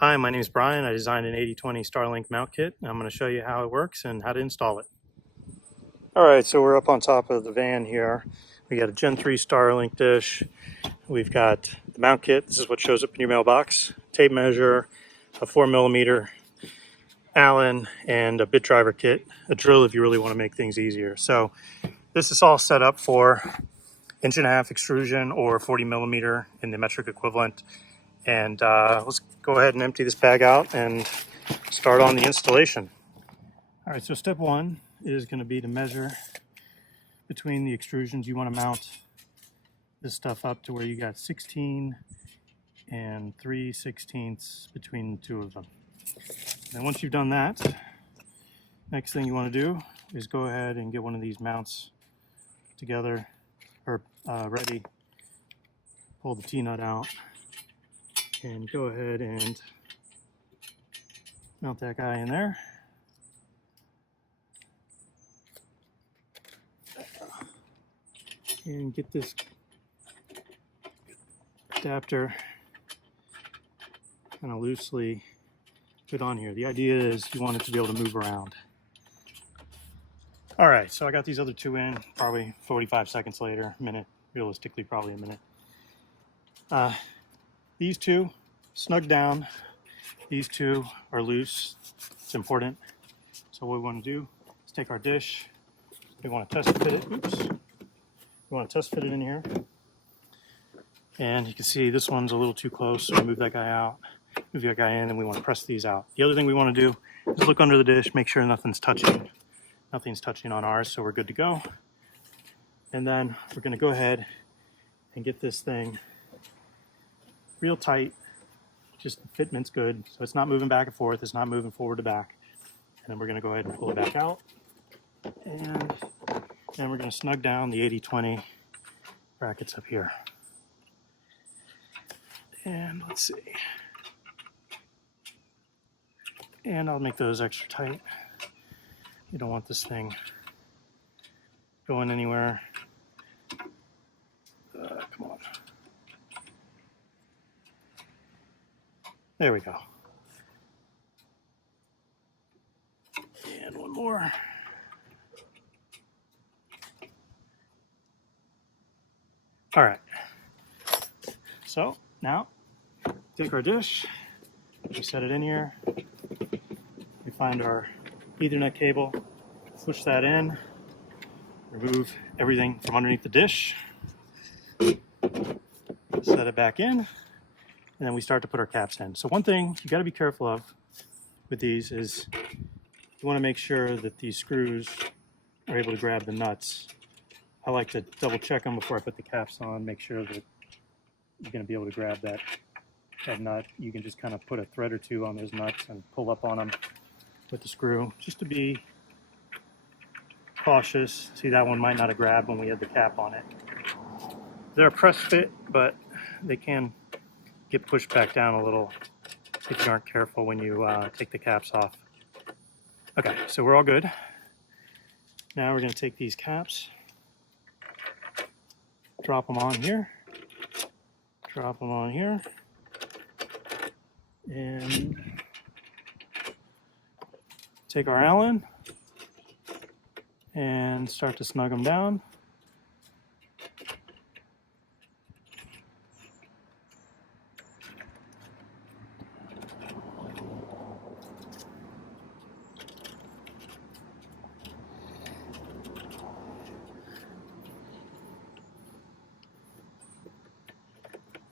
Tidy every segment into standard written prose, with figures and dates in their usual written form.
Hi, my name is Brian. I designed an 8020 Starlink mount kit. I'm going to show you how it works and how to install it. All right, so we're up on top of the van here. We got a Gen3 Starlink dish. We've got the mount kit. This is what shows up in your mailbox. Tape measure, a 4mm Allen, and a bit driver kit. A drill if you really want to make things easier. So this is all set up for 1.5" extrusion or 40mm in the metric equivalent. And let's go ahead and empty this bag out and start on the installation. All right, so step one is going to be to measure between the extrusions. You want to mount this stuff up to where you got 16 and 3/16 between the two of them. And once you've done that, next thing you want to do is go ahead and get one of these mounts together or ready. Pull the T-nut out and go ahead and mount that guy in there. And get this adapter kind of loosely put on here. The idea is you want it to be able to move around. All right, so I got these other two in probably 45 seconds later, a minute, realistically probably a minute. These two snug down. These two are loose. It's important. So what we want to do is take our dish. We want to test fit it. Oops. We want to test fit it in here. And you can see this one's a little too close, so we move that guy out, move that guy in, and we want to press these out. The other thing we want to do is look under the dish, make sure nothing's touching. Nothing's touching on ours, so we're good to go. And then we're going to go ahead and get this thing real tight. Just the fitment's good, so it's not moving back and forth. It's not moving forward to back. And then we're going to go ahead and pull it back out. And then we're going to snug down the 80/20 brackets up here. And let's see. And I'll make those extra tight. You don't want this thing going anywhere. Come on. There we go. And one more. All right. So now take our dish, we set it in here, we find our Ethernet cable, push that in, remove everything from underneath the dish, set it back in, and then we start to put our caps in. So one thing you got to be careful of with these is you want to make sure that these screws are able to grab the nuts. I like to double check them before I put the caps on, make sure that you're going to be able to grab that nut. You can just kind of put a thread or two on those nuts and pull up on them with the screw, just to be cautious. See, that one might not have grabbed when we had the cap on it. They're a press fit, but they can get pushed back down a little if you aren't careful when you take the caps off. Okay, so we're all good. Now we're going to take these caps, drop them on here, drop them on here, and take our Allen and start to snug them down.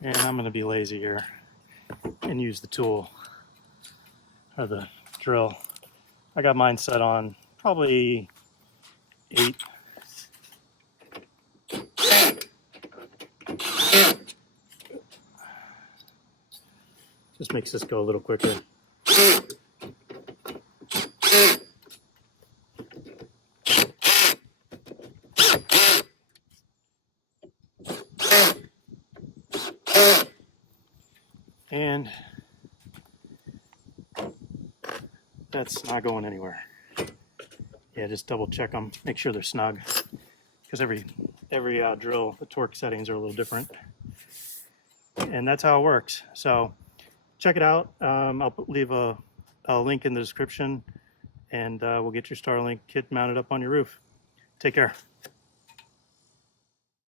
And I'm going to be lazy here and use the tool or the drill. I got mine set on probably 8. Just makes this go a little quicker. And that's not going anywhere. Yeah, just double check them, make sure they're snug, because every drill, the torque settings are a little different. And that's how it works. So check it out. I'll leave a link in the description, and we'll get your Starlink kit mounted up on your roof. Take care.